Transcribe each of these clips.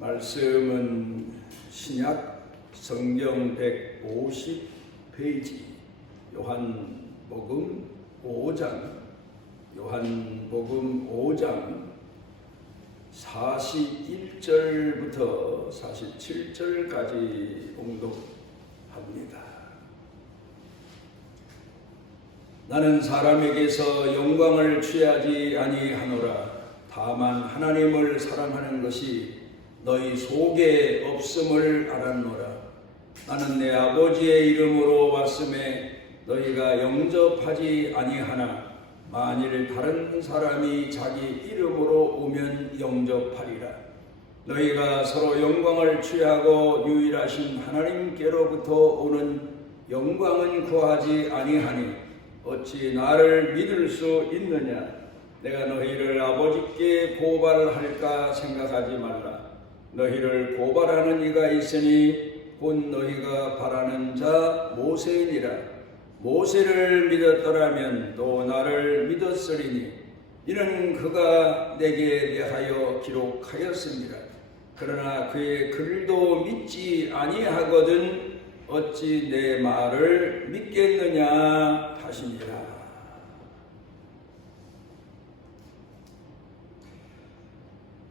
말씀은 신약 성경 150페이지 요한복음 5장 41절부터 47절까지 봉독합니다. 나는 사람에게서 영광을 취하지 아니하노라. 다만 하나님을 사랑하는 것이 너희 속에 없음을 알았노라. 나는 내 아버지의 이름으로 왔음에 너희가 영접하지 아니하나 만일 다른 사람이 자기 이름으로 오면 영접하리라. 너희가 서로 영광을 취하고 유일하신 하나님께로부터 오는 영광은 구하지 아니하니 어찌 나를 믿을 수 있느냐? 내가 너희를 아버지께 고발할까 생각하지 말라. 너희를 고발하는 이가 있으니 곧 너희가 바라는 자 모세이니라. 모세를 믿었더라면 또 나를 믿었으리니 이는 그가 내게 대하여 기록하였습니다. 그러나 그의 글도 믿지 아니하거든 어찌 내 말을 믿겠느냐 하시니라.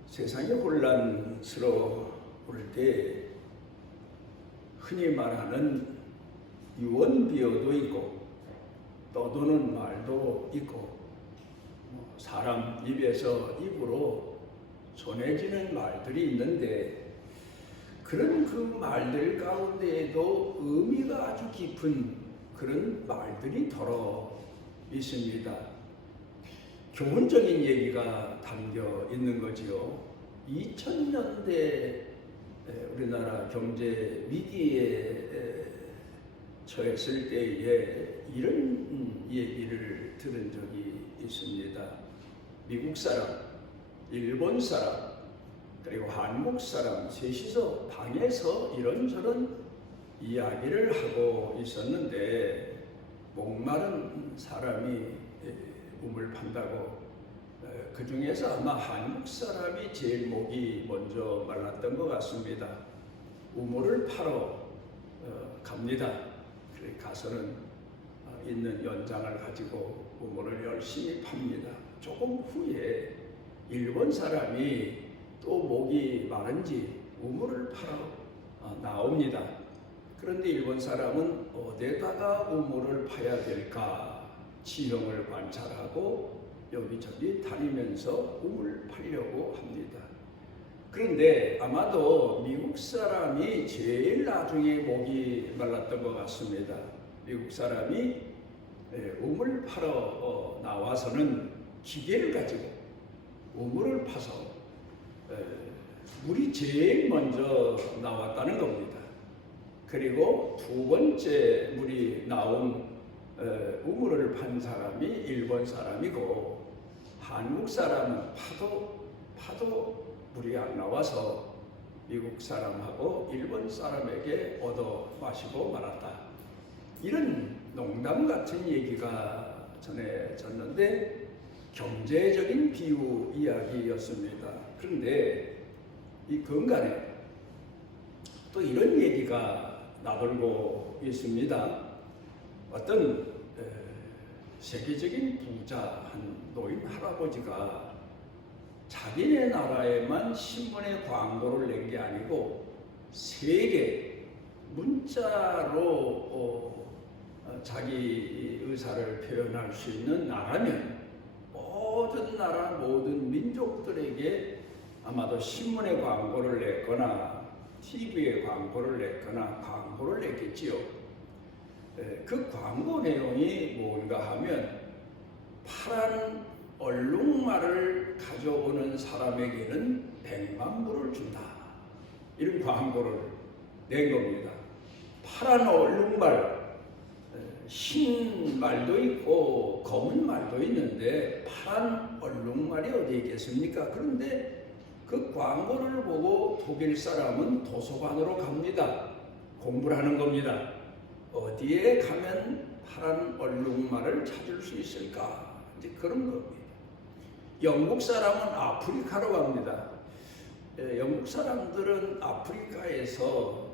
세상이 혼란스러울 때 흔히 말하는 유언비어도 있고 떠도는 말도 있고 사람 입에서 입으로 전해지는 말들이 있는데 그런 그 말들 가운데에도 의미가 아주 깊은 그런 말들이 더러 있습니다. 교훈적인 얘기가 담겨 있는 거지요. 2000년대 우리나라 경제 위기에 처했을 때에 이런 얘기를 들은 적이 있습니다. 미국 사람, 일본 사람, 그리고 한국 사람 셋이서 방에서 이런저런 이야기를 하고 있었는데 목마른 사람이 우물 판다고 그 중에서 아마 한국 사람이 제일 목이 먼저 말랐던 것 같습니다. 우물을 파러 갑니다. 그래 가서는 있는 연장을 가지고 우물을 열심히 팝니다. 조금 후에 일본 사람이 또 목이 마른지 우물을 파러 나옵니다. 그런데 일본 사람은 어디다가 우물을 파야 될까 지형을 관찰하고 여기저기 다니면서 우물 파려고 합니다. 그런데 아마도 미국 사람이 제일 나중에 목이 말랐던 것 같습니다. 미국 사람이 우물 파러 나와서는 기계를 가지고 우물을 파서 물이 제일 먼저 나왔다는 겁니다. 그리고 두 번째 물이 나온 우물을 판 사람이 일본 사람이고 한국 사람은 파도 물이 안 나와서 미국 사람하고 일본 사람에게 얻어 마시고 말았다. 이런 농담 같은 얘기가 전해졌는데 경제적인 비유 이야기였습니다. 그런데 이 근간에 또 이런 얘기가 나돌고 있습니다. 어떤 세계적인 부자 한 노인 할아버지가 자기네 나라에만 신문에 광고를 낸 게 아니고 세계 문자로 자기 의사를 표현할 수 있는 나라면 모든 나라 모든 민족들에게 아마도 신문에 광고를 냈거나 TV에 광고를 냈거나 광고를 냈겠지요. 그 광고 내용이 뭔가 하면 파란 얼룩말을 가져오는 사람에게는 100만 불을 준다. 이런 광고를 낸 겁니다. 파란 얼룩말, 흰 말도 있고 검은 말도 있는데 파란 얼룩말이 어디 있겠습니까? 그런데 그 광고를 보고 독일 사람은 도서관으로 갑니다. 공부를 하는 겁니다. 어디에 가면 파란 얼룩말을 찾을 수 있을까? 이제 그런 겁니다. 영국 사람은 아프리카로 갑니다. 영국 외국 사람들은 아프리카에서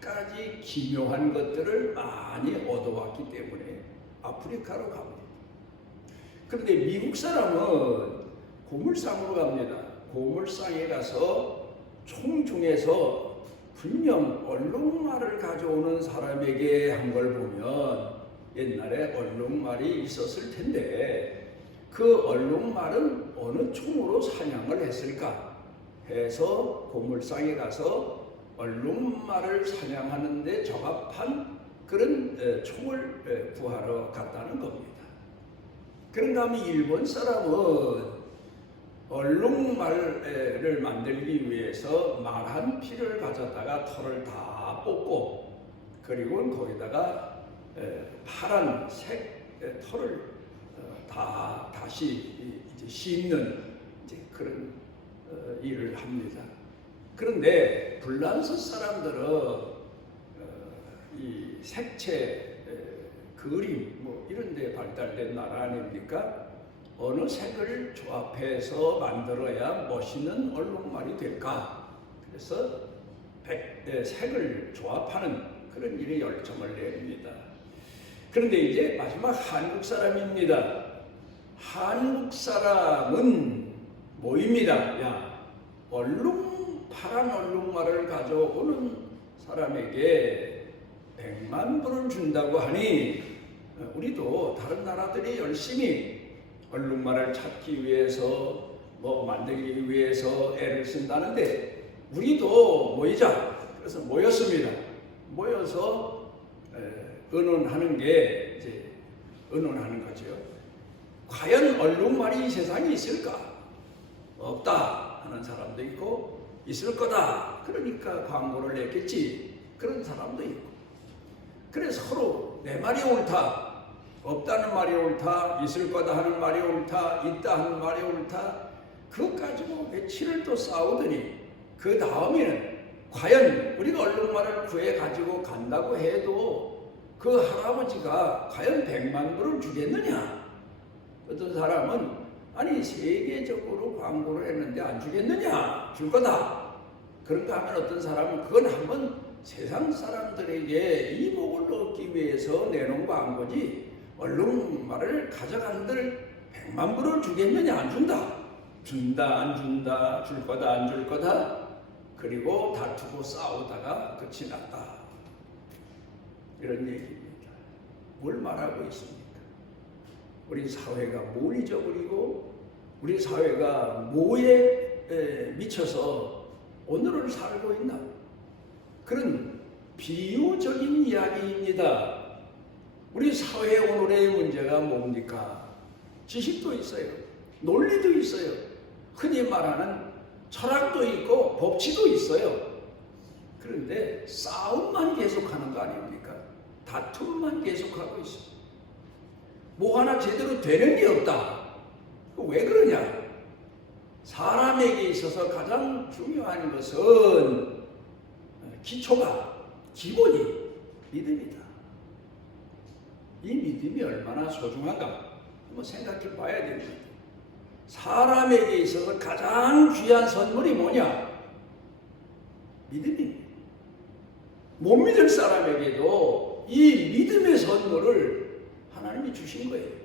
갖가지 기묘한 것들을 많이 얻어왔기 때문에 아프리카로 갑니다. 그런데 미국 사람은 고물상으로 갑니다. 고물상에 가서 총 중에서 분명 얼룩말을 가져오는 사람에게 한 걸 보면 옛날에 얼룩말이 있었을 텐데 그 얼룩말은 어느 총으로 사냥을 했을까 해서 고물상에 가서 얼룩말을 사냥하는 데 적합한 그런 총을 구하러 갔다는 겁니다. 그런가 하면 일본 사람은 얼룩말을 만들기 위해서 말 한 피를 가져다가 털을 다 뽑고 그리고 거기다가 파란색 털을 다시 이제 씻는 이제 그런 일을 합니다. 그런데 불란서 사람들은 이 색채, 그림 뭐 이런 데 발달된 나라 아닙니까? 어느 색을 조합해서 만들어야 멋있는 얼룩말이 될까? 그래서 색을 조합하는 그런 일에 열정을 냅니다. 그런데 이제 마지막 한국 사람입니다. 한국 사람은 뭐입니다? 야, 파란 얼룩말을 가져오는 사람에게 100만 불을 준다고 하니 우리도 다른 나라들이 열심히 얼룩말을 찾기 위해서 뭐 만들기 위해서 애를 쓴다는데 우리도 모이자. 그래서 모였습니다. 모여서 의논하는 게 이제 의논하는 거죠. 과연 얼룩말이 이 세상에 있을까? 없다 하는 사람도 있고 있을 거다. 그러니까 광고를 냈겠지. 그런 사람도 있고. 그래서 서로 내 말이 옳다. 없다는 말이 옳다. 있을 거다 하는 말이 옳다. 있다 하는 말이 옳다. 그것 가지고 며칠을 또 싸우더니 그 다음에는 과연 우리가 얼룩말을 구해 가지고 간다고 해도 그 할아버지가 과연 100만 불을 주겠느냐? 어떤 사람은 아니 세계적으로 광고를 했는데 안 주겠느냐? 줄 거다. 그런가 하면 어떤 사람은 그건 한번 세상 사람들에게 이목을 얻기 위해서 내놓은 광고지 얼룩말을 가져간들 100만 불을 주겠느냐? 안 준다. 준다 안 준다. 줄 거다 안 줄 거다. 그리고 다투고 싸우다가 끝이 났다. 이런 얘기입니다. 뭘 말하고 있습니까? 우리 사회가 뭘 잊어버리고 우리 사회가 뭐에 미쳐서 오늘을 살고 있나? 그런 비유적인 이야기입니다. 우리 사회 오늘의 문제가 뭡니까? 지식도 있어요. 논리도 있어요. 흔히 말하는 철학도 있고 법치도 있어요. 그런데 싸움만 계속하는 거 아닙니까? 다툼만 계속하고 있어요. 뭐 하나 제대로 되는 게 없다. 왜 그러냐? 사람에게 있어서 가장 중요한 것은 기초가, 기본이 믿음이다. 이 믿음이 얼마나 소중한가 한번 생각해 봐야 됩니다. 사람에게 있어서 가장 귀한 선물이 뭐냐? 믿음입니다. 못 믿을 사람에게도 이 믿음의 선물을 하나님이 주신 거예요.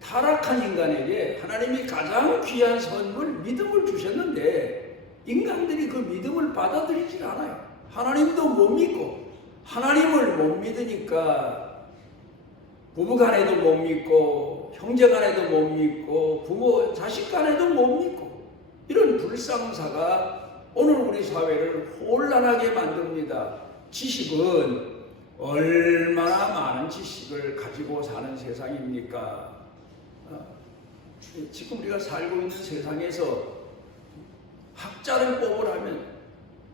타락한 인간에게 하나님이 가장 귀한 선물, 믿음을 주셨는데 인간들이 그 믿음을 받아들이질 않아요. 하나님도 못 믿고 하나님을 못 믿으니까 부부간에도 못 믿고 형제간에도 못 믿고 부모 자식간에도 못 믿고 이런 불상사가 오늘 우리 사회를 혼란하게 만듭니다. 지식은 얼마나 많은 지식을 가지고 사는 세상입니까? 지금 우리가 살고 있는 세상에서 학자를 뽑으라면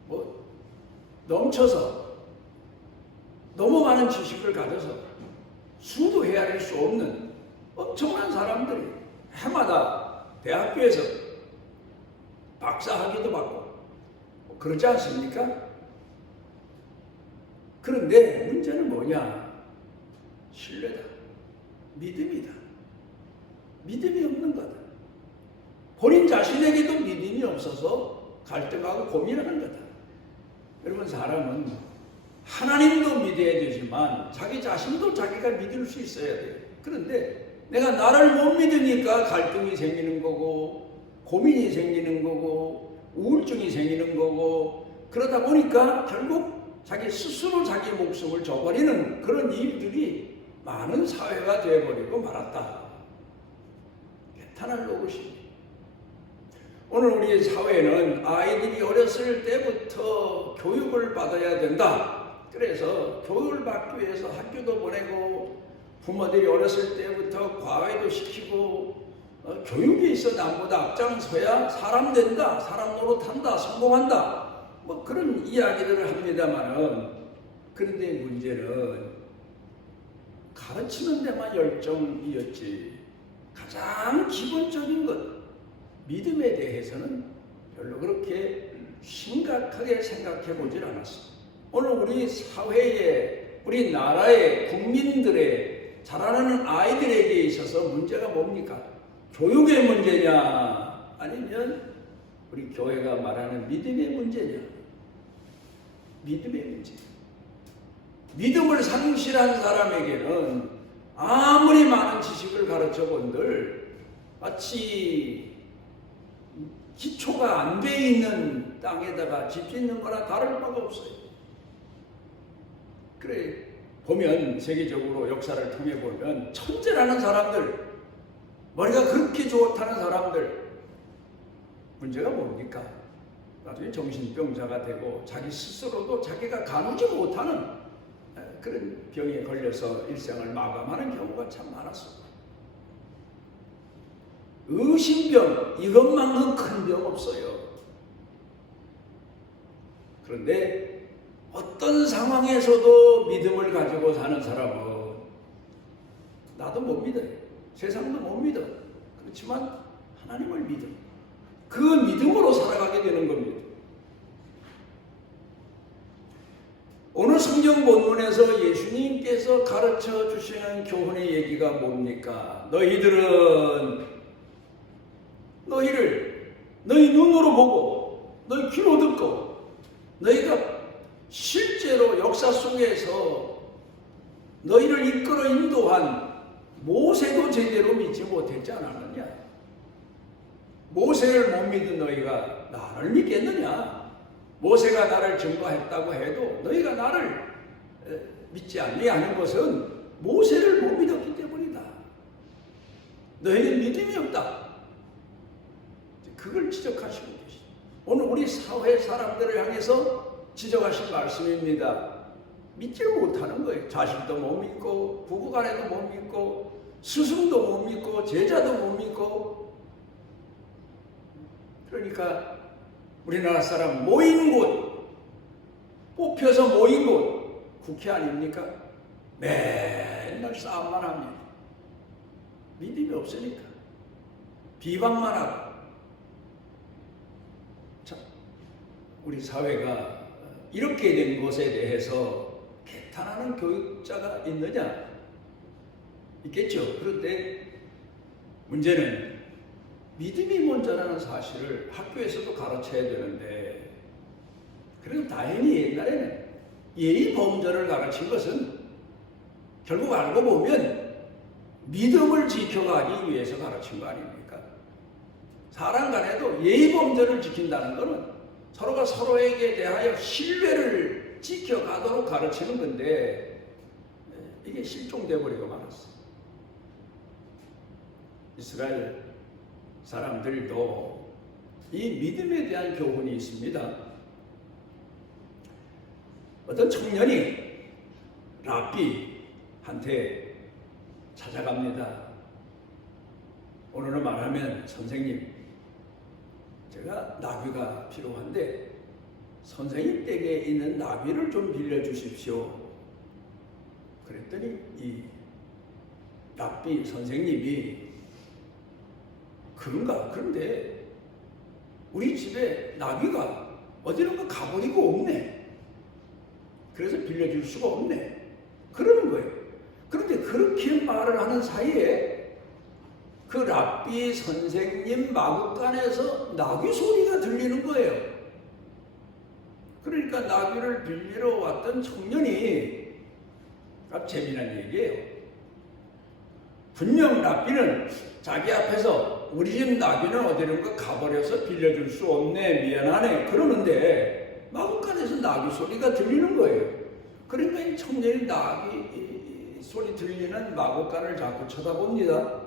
뭐 넘쳐서 너무 많은 지식을 가져서 수도 헤아릴 수 없는 엄청난 사람들이 해마다 대학교에서 박사학위도 받고 그렇지 않습니까? 그런데 문제는 뭐냐? 신뢰다. 믿음이다. 믿음이 없는 거다. 본인 자신에게도 믿음이 없어서 갈등하고 고민하는 거다. 여러분, 사람은 하나님도 믿어야 되지만 자기 자신도 자기가 믿을 수 있어야 돼요. 그런데 내가 나를 못 믿으니까 갈등이 생기는 거고 고민이 생기는 거고 우울증이 생기는 거고, 그러다 보니까 결국 자기 스스로 자기 목숨을 줘버리는 그런 일들이 많은 사회가 되어버리고 말았다. 개탄할 노릇입니다. 오늘 우리 사회는 아이들이 어렸을 때부터 교육을 받아야 된다. 그래서 교육을 받기 위해서 학교도 보내고 부모들이 어렸을 때부터 과외도 시키고 교육에 있어 남보다 앞장서야 사람 된다, 사람 노릇한다, 성공한다, 뭐 그런 이야기들을 합니다만은, 그런데 문제는 가르치는 데만 열정이었지 가장 기본적인 것, 믿음에 대해서는 별로 그렇게 심각하게 생각해 보질 않았어. 오늘 우리 사회에, 우리 나라의 국민들의 자라나는 아이들에게 있어서 문제가 뭡니까? 교육의 문제냐, 아니면 우리 교회가 말하는 믿음의 문제냐? 믿음의 문제. 믿음을 상실한 사람에게는 아무리 많은 지식을 가르쳐 본들 마치 기초가 안 돼 있는 땅에다가 집 짓는 거나 다를 바가 없어요. 그래, 보면 세계적으로 역사를 통해 보면 천재라는 사람들, 머리가 그렇게 좋다는 사람들, 문제가 뭡니까? 나중에 정신병자가 되고 자기 스스로도 자기가 가누지 못하는 그런 병에 걸려서 일생을 마감하는 경우가 참 많았습니다. 의심병, 이것만큼 큰 병 없어요. 그런데 어떤 상황에서도 믿음을 가지고 사는 사람은 나도 못 믿어요. 세상도 못 믿어. 그렇지만 하나님을 믿어. 그 믿음으로 살아가게 되는 겁니다. 오늘 성경 본문에서 예수님께서 가르쳐 주시는 교훈의 얘기가 뭡니까? 너희들을 너희 눈으로 보고 너희 귀로 듣고 너희가 실제로 역사 속에서 너희를 이끌어 인도한 모세도 제대로 믿지 못했지 않았느냐? 모세를 못 믿은 너희가 나를 믿겠느냐? 모세가 나를 증거했다고 해도 너희가 나를 믿지 아니하는 것은 모세를 못 믿었기 때문이다. 너희는 믿음이 없다. 그걸 지적하시고 계시죠. 오늘 우리 사회 사람들을 향해서 지적하신 말씀입니다. 믿지 못하는 거예요. 자식도 못 믿고 부부간에도 못 믿고 스승도 못 믿고 제자도 못 믿고. 그러니까 우리나라 사람 모인 곳, 뽑혀서 모인 곳 국회 아닙니까? 맨날 싸움만 합니다. 믿음이 없으니까 비방만 하고. 자, 우리 사회가 이렇게 된 것에 대해서 개탄하는 교육자가 있느냐? 있겠죠. 그런데 문제는 믿음이 먼저라는 사실을 학교에서도 가르쳐야 되는데, 그래도 다행히 옛날에는 예의 범절을 가르친 것은 결국 알고 보면 믿음을 지켜가기 위해서 가르친 거 아닙니까? 사람 간에도 예의 범절을 지킨다는 것은 서로가 서로에게 대하여 신뢰를 지켜가도록 가르치는 건데, 이게 실종되어 버리고 말았어. 이스라엘 사람들도 이 믿음에 대한 교훈이 있습니다. 어떤 청년이 랍비한테 찾아갑니다. 오늘은 말하면 선생님, 제가 나귀가 필요한데 선생님 댁에 있는 나귀를 좀 빌려주십시오. 그랬더니 이 랍비 선생님이 그런가? 그런데 우리 집에 나귀가 어디론가 가버리고 없네. 그래서 빌려줄 수가 없네. 그러는 거예요. 그런데 그렇게 말을 하는 사이에 그 랍비 선생님 마구간에서 나귀 소리가 들리는 거예요. 그러니까 나귀를 빌리러 왔던 청년이 재미난 얘기예요. 분명 랍비는 자기 앞에서 우리 집 나귀는 어디론가 가버려서 빌려줄 수 없네, 미안하네 그러는데 마구간에서 나귀 소리가 들리는 거예요. 그러니까 이 청년이 나귀 소리 들리는 마구간을 자꾸 쳐다봅니다.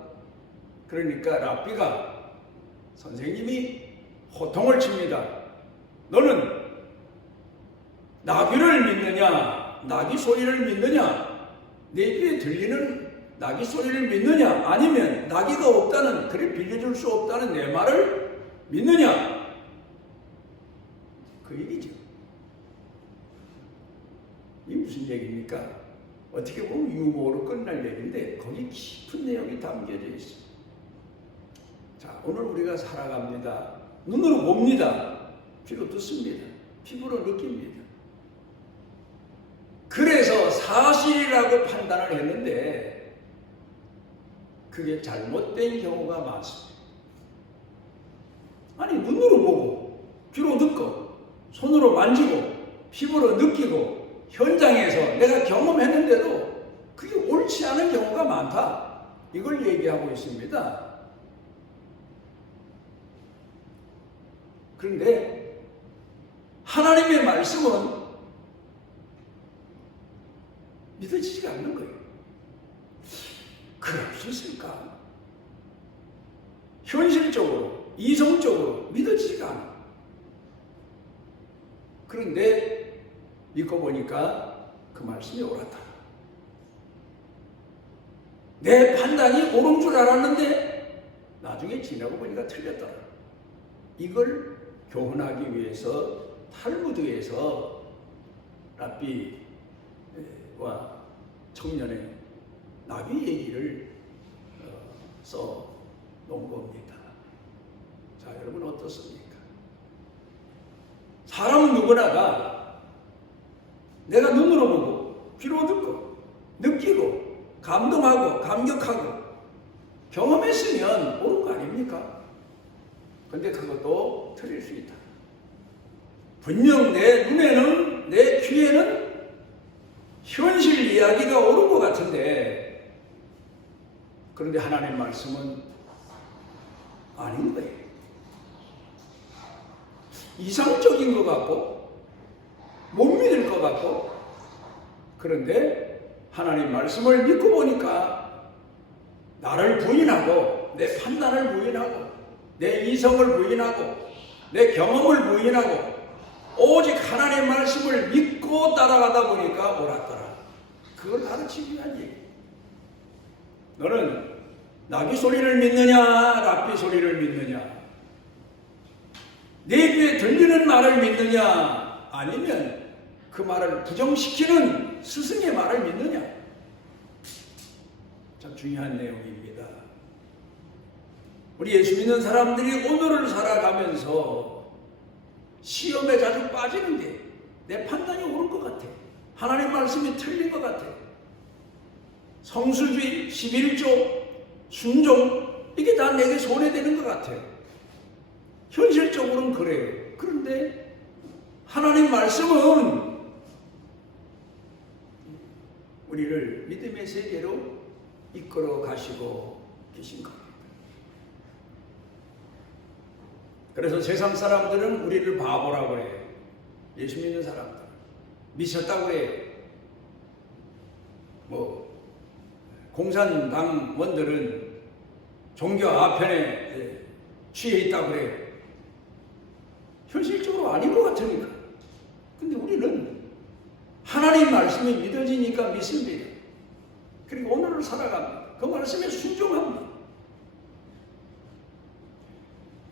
그러니까 랍비가, 선생님이 호통을 칩니다. 너는 나귀를 믿느냐, 나귀 소리를 믿느냐, 내 귀에 들리는 나귀 소리를 믿느냐, 아니면 나귀가 없다는, 그래 빌려줄 수 없다는 내 말을 믿느냐, 그 얘기죠. 이게 무슨 얘기입니까? 어떻게 보면 유머로 끝날 얘기인데 거기 깊은 내용이 담겨져 있습니다. 자, 오늘 우리가 살아갑니다. 눈으로 봅니다. 귀로 듣습니다. 피부로 느낍니다. 그래서 사실이라고 판단을 했는데 그게 잘못된 경우가 많습니다. 아니, 눈으로 보고 귀로 듣고 손으로 만지고 피부로 느끼고 현장에서 내가 경험했는데도 그게 옳지 않은 경우가 많다, 이걸 얘기하고 있습니다. 그런데 하나님의 말씀은 믿어지지가 않는 거예요. 그럴 수 있을까? 현실적으로, 이성적으로 믿어지지가 않아. 그런데 믿고 보니까 그 말씀이 옳았다. 내 판단이 옳은 줄 알았는데 나중에 지나고 보니까 틀렸더라. 이걸 교훈하기 위해서 탈무드에서 랍비와 청년의 나귀 얘기를 써 놓은 겁니다. 자, 여러분 어떻습니까? 사람은 누구나가 내가 눈으로 보고 귀로 듣고 느끼고 감동하고 감격하고 경험했으면 옳은 거 아닙니까? 근데 그것도 틀릴 수 있다. 분명 내 눈에는, 내 귀에는 현실 이야기가 옳은 것 같은데, 그런데 하나님 말씀은 아닌 거예요. 이상적인 것 같고 못 믿을 것 같고, 그런데 하나님 말씀을 믿고 보니까 나를 부인하고 내 판단을 부인하고 내 이성을 부인하고 내 경험을 부인하고 오직 하나님의 말씀을 믿고 따라가다 보니까 옳았더라. 그걸 가르치기 위한 얘기. 너는 나귀 소리를 믿느냐, 랍비 소리를 믿느냐, 내 귀에 들리는 말을 믿느냐, 아니면 그 말을 부정시키는 스승의 말을 믿느냐. 참 중요한 내용입니다. 우리 예수 믿는 사람들이 오늘을 살아가면서 시험에 자주 빠지는 게 내 판단이 옳은 것 같아, 하나님 말씀이 틀린 것 같아, 성수주의, 11조, 순종, 이게 다 내게 손해되는 것 같아. 현실적으로는 그래요. 그런데 하나님 말씀은 우리를 믿음의 세계로 이끌어 가시고 계신 겁니다. 그래서 세상 사람들은 우리를 바보라고 해요. 예수 믿는 사람들 미쳤다고 해요. 공산당원들은 종교 아편에 취해 있다고 해요. 현실적으로 아닌 것 같으니까. 근데 우리는 하나님 말씀이 믿어지니까 믿습니다. 그리고 오늘을 살아갑니다. 그 말씀에 순종합니다.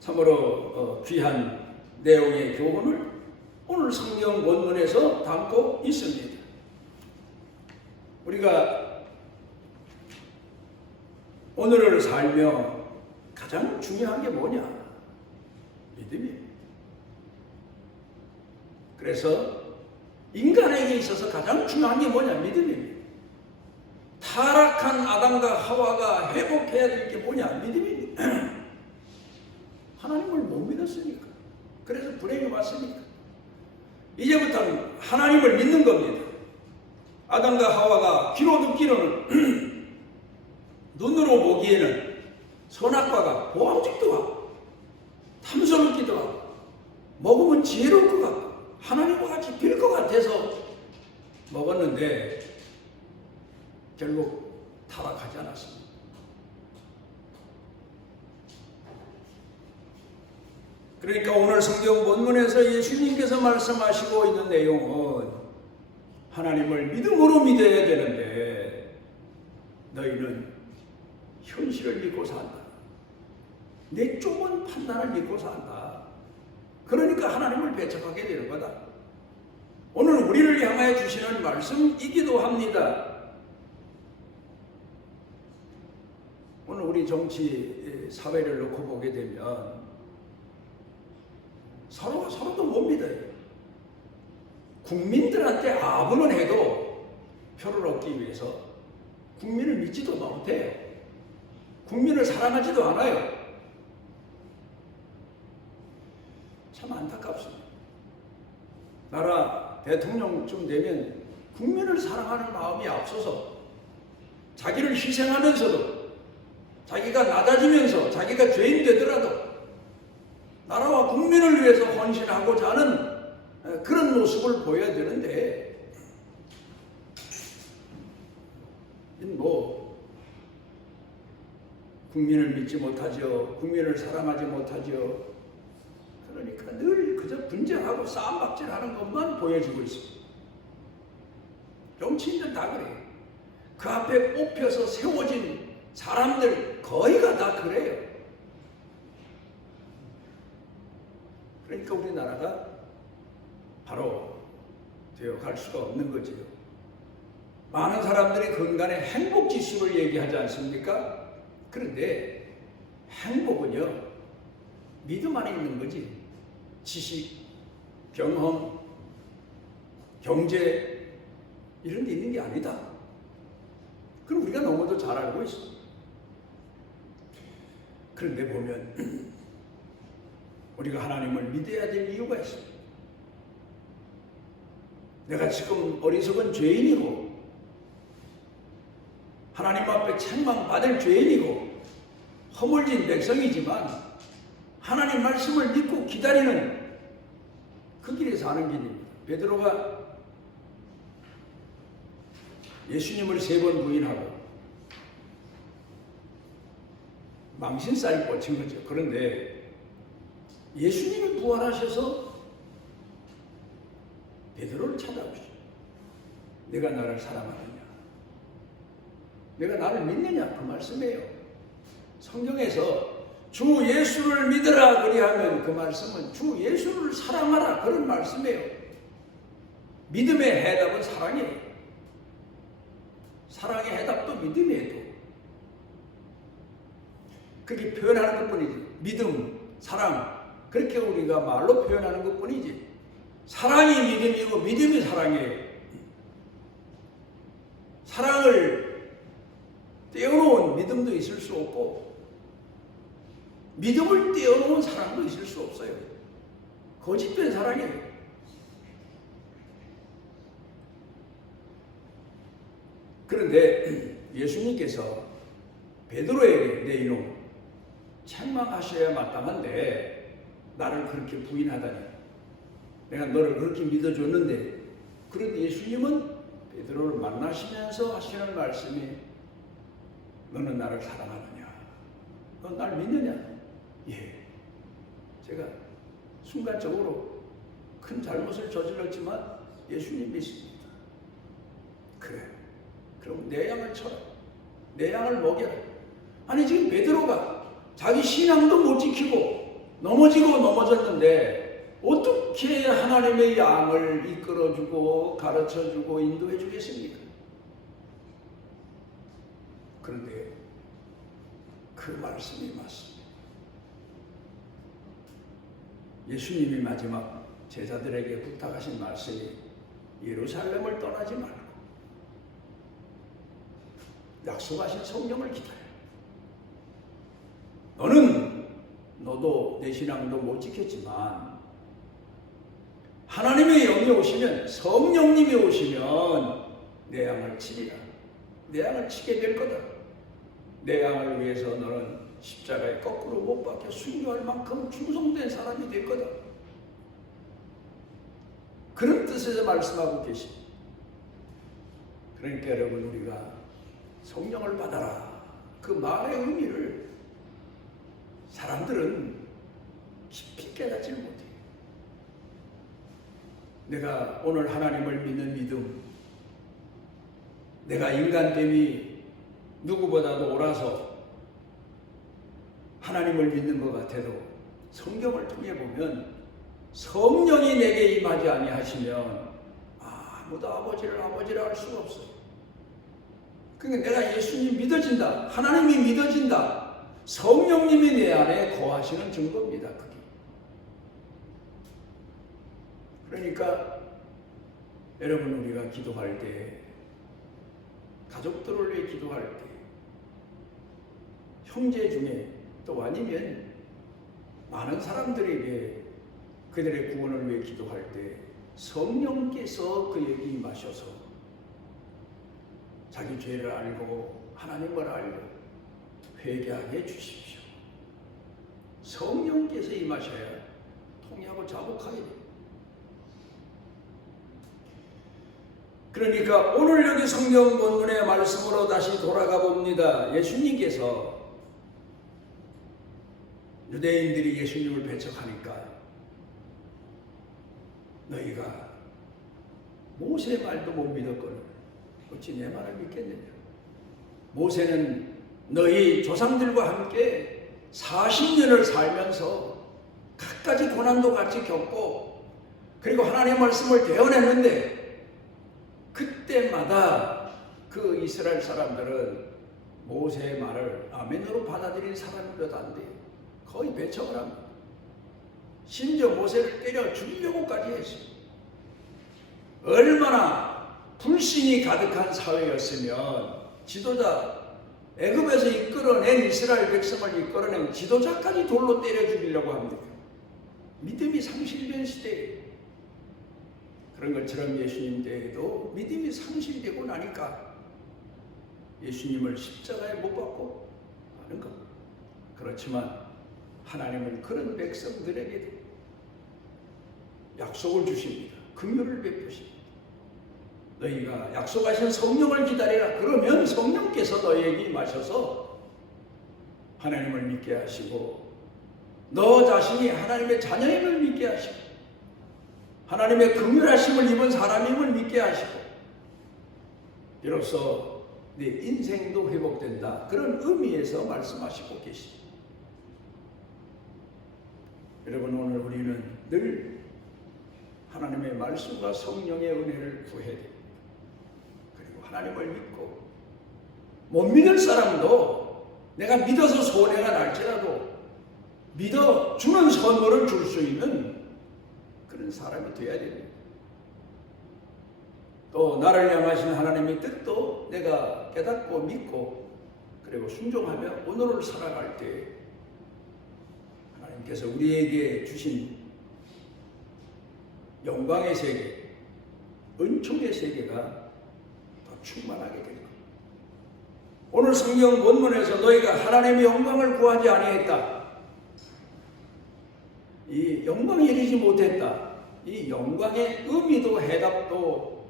참으로 귀한 내용의 교훈을 오늘 성경 본문에서 담고 있습니다. 우리가 오늘을 살며 가장 중요한 게 뭐냐? 믿음이에요. 그래서 인간에게 있어서 가장 중요한 게 뭐냐? 믿음입니다. 타락한 아담과 하와가 회복해야 될 게 뭐냐? 믿음입니다. 하나님을 못 믿었으니까. 그래서 불행이 왔으니까. 이제부터는 하나님을 믿는 겁니다. 아담과 하와가 귀로 듣기로는 눈으로 보기에는 선악과가 보암직도 하고 탐스럽기도 하고 먹으면 지혜로울 것 같고 하나님과 같이 될 것 같아서 먹었는데 결국 타락하지 않았습니다. 그러니까 오늘 성경 본문에서 예수님께서 말씀하시고 있는 내용은 하나님을 믿음으로 믿어야 되는데 너희는 현실을 믿고 산다. 내 좁은 판단을 믿고 산다. 그러니까 하나님을 배척하게 되는 거다. 오늘 우리를 향하여 주시는 말씀이기도 합니다. 오늘 우리 정치 사회를 놓고 보게 되면 서로가 서로도 못 믿어요. 국민들한테 아부는 해도 표를 얻기 위해서 국민을 믿지도 못해요. 국민을 사랑하지도 않아요. 참 안타깝습니다. 나라 대통령쯤 되면 국민을 사랑하는 마음이 앞서서 자기를 희생하면서도 자기가 낮아지면서 자기가 죄인 되더라도 나라와 국민을 위해서 헌신하고자 하는 그런 모습을 보여야 되는데 국민을 믿지 못하죠. 국민을 사랑하지 못하죠. 그러니까 늘 그저 분쟁하고 싸움박질하는 것만 보여주고 있습니다. 정치인들 다 그래요. 그 앞에 뽑혀서 세워진 사람들 거의가 다 그래요. 그러니까 우리나라가 바로 되어갈 수가 없는 거지요. 많은 사람들이 근간에 행복 지수를 얘기하지 않습니까? 그런데 행복은요, 믿음 안에 있는 거지. 지식, 경험, 경제 이런 데 있는 게 아니다. 그럼 우리가 너무도 잘 알고 있어. 그런데 보면 우리가 하나님을 믿어야 될 이유가 있습니다. 내가 지금 어리석은 죄인이고 하나님 앞에 책망받을 죄인이고 허물진 백성이지만 하나님 말씀을 믿고 기다리는 그 길에서 하는 길입니다. 베드로가 예수님을 3번 부인하고 망신살이 꽂힌 거죠. 그런데 예수님이 부활하셔서 베드로를 찾아오시죠. 내가 나를 사랑하느냐? 내가 나를 믿느냐? 그 말씀이에요. 성경에서 주 예수를 믿으라 그리하면 그 말씀은 주 예수를 사랑하라 그런 말씀이에요. 믿음의 해답은 사랑이에요. 사랑의 해답도 믿음이에요. 그렇게 표현하는 것뿐이지. 믿음, 사랑 그렇게 우리가 말로 표현하는 것뿐이지. 사랑이 믿음이고 믿음이 사랑이에요. 사랑을 떼어놓은 믿음도 있을 수 없고 믿음을 떼어놓은 사랑도 있을 수 없어요. 거짓된 사랑이에요. 그런데 예수님께서 베드로에게 내 이놈 책망하셔야 마땅한데 나를 그렇게 부인하다니. 내가 너를 그렇게 믿어줬는데. 그런데 예수님은 베드로를 만나시면서 하시는 말씀이 너는 나를 사랑하느냐? 넌 날 믿느냐? 예. 제가 순간적으로 큰 잘못을 저질렀지만 예수님 믿습니다. 그래. 그럼 내 양을 쳐라. 내 양을 먹여라. 아니 지금 베드로가 자기 신앙도 못 지키고 넘어지고 넘어졌는데 어떻게 하나님의 양을 이끌어주고 가르쳐주고 인도해 주겠습니까? 그런데 그 말씀이 맞습니다. 예수님이 마지막 제자들에게 부탁하신 말씀이 예루살렘을 떠나지 말고 약속하신 성령을 기다려. 너도 내 신앙도 못 지켰지만 하나님의 영이 오시면, 성령님이 오시면 내 양을 치리라. 내 양을 치게 될 거다. 내 양을 위해서 너는 십자가에 거꾸로 못 박혀 순교할 만큼 충성된 사람이 될 거다. 그런 뜻에서 말씀하고 계십니다. 그러니까 여러분, 우리가 성령을 받아라, 그 말의 의미를 사람들은 깊이 깨닫지 못해요. 내가 오늘 하나님을 믿는 믿음, 내가 인간됨이 누구보다도 옳아서 하나님을 믿는 것 같아도 성경을 통해 보면 성령이 내게 임하지 아니하시면 아무도 아버지를 할 수가 없어요. 그러니까 내가 예수님 믿어진다, 하나님이 믿어진다, 성령님이 내 안에 거하시는 증거입니다. 그게. 그러니까 여러분, 우리가 기도할 때, 가족들을 위해 기도할 때, 형제 중에 또 아니면 많은 사람들에게 그들의 구원을 위해 기도할 때 성령께서 그에게 임하셔서 자기 죄를 알고 하나님을 알고 회개하게 해주십시오. 성령께서 임하셔야 통하고 자복하게 됩니다. 그러니까 오늘 여기 성경 본문의 말씀으로 다시 돌아가 봅니다. 예수님께서 유대인들이 예수님을 배척하니까 너희가 모세의 말도 못 믿었거늘 어찌 내 말을 믿겠느냐. 모세는 너희 조상들과 함께 40년을 살면서 갖가지 고난도 같이 겪고 그리고 하나님의 말씀을 대언했는데 그때마다 그 이스라엘 사람들은 모세의 말을 아멘으로 받아들인 사람이 몇 안 돼요. 거의 배척을 합니다. 심지어 모세를 때려 죽이려고까지 했어요. 얼마나 불신이 가득한 사회였으면 지도자, 애굽에서 이끌어낸 이스라엘 백성을 이끌어낸 지도자까지 돌로 때려 죽이려고 합니다. 믿음이 상실된 시대에 그런 것처럼 예수님 때에도 믿음이 상실되고 나니까 예수님을 십자가에 못 박고 하는 겁니다. 그렇지만 하나님은 그런 백성들에게도 약속을 주십니다. 긍휼을 베푸십니다. 너희가 약속하신 성령을 기다리라. 그러면 성령께서 너희에게 임하셔서 하나님을 믿게 하시고 너 자신이 하나님의 자녀임을 믿게 하시고 하나님의 긍휼하심을 입은 사람임을 믿게 하시고 이로써 네 인생도 회복된다. 그런 의미에서 말씀하시고 계십니다. 여러분, 오늘 우리는 늘 하나님의 말씀과 성령의 은혜를 구해야 됩니다. 그리고 하나님을 믿고 못 믿을 사람도 내가 믿어서 손해가 날지라도 믿어주는 선물을 줄 수 있는 그런 사람이 되어야 됩니다. 또 나를 향하신 하나님의 뜻도 내가 깨닫고 믿고 그리고 순종하며 오늘을 살아갈 때 하나님께서 우리에게 주신 영광의 세계, 은총의 세계가 더 충만하게 될 겁니다. 오늘 성경 본문에서 너희가 하나님의 영광을 구하지 아니했다. 이 영광에 이르지 못했다. 이 영광의 의미도 해답도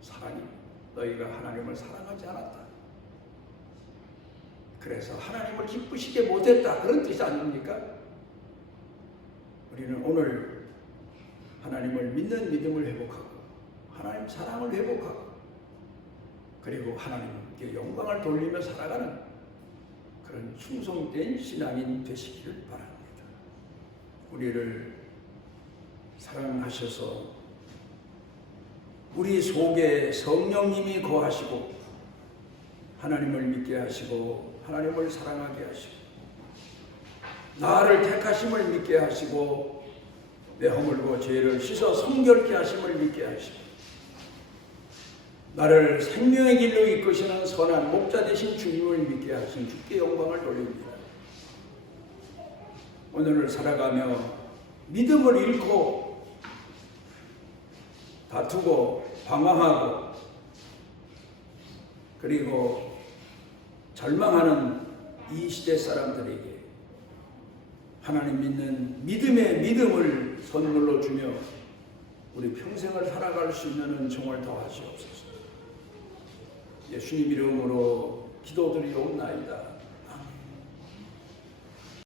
사랑입니다. 너희가 하나님을 사랑하지 않았다. 그래서 하나님을 기쁘시게 못했다. 그런 뜻이 아닙니까? 우리는 오늘 하나님을 믿는 믿음을 회복하고 하나님 사랑을 회복하고 그리고 하나님께 영광을 돌리며 살아가는 그런 충성된 신앙인 되시기를 바랍니다. 우리를 사랑하셔서 우리 속에 성령님이 거하시고 하나님을 믿게 하시고 하나님을 사랑하게 하시고 나를 택하심을 믿게 하시고 내 허물고 죄를 씻어 성결케 하심을 믿게 하시고 나를 생명의 길로 이끄시는 선한 목자 되신 주님을 믿게 하신 주께 영광을 돌립니다. 오늘을 살아가며 믿음을 잃고 다투고 방황하고 그리고 절망하는 이 시대 사람들에게 하나님 믿는 믿음의 믿음을 선물로 주며 우리 평생을 살아갈 수 있는 은총을 더하시옵소서. 예수님 이름으로 기도드리옵나이다.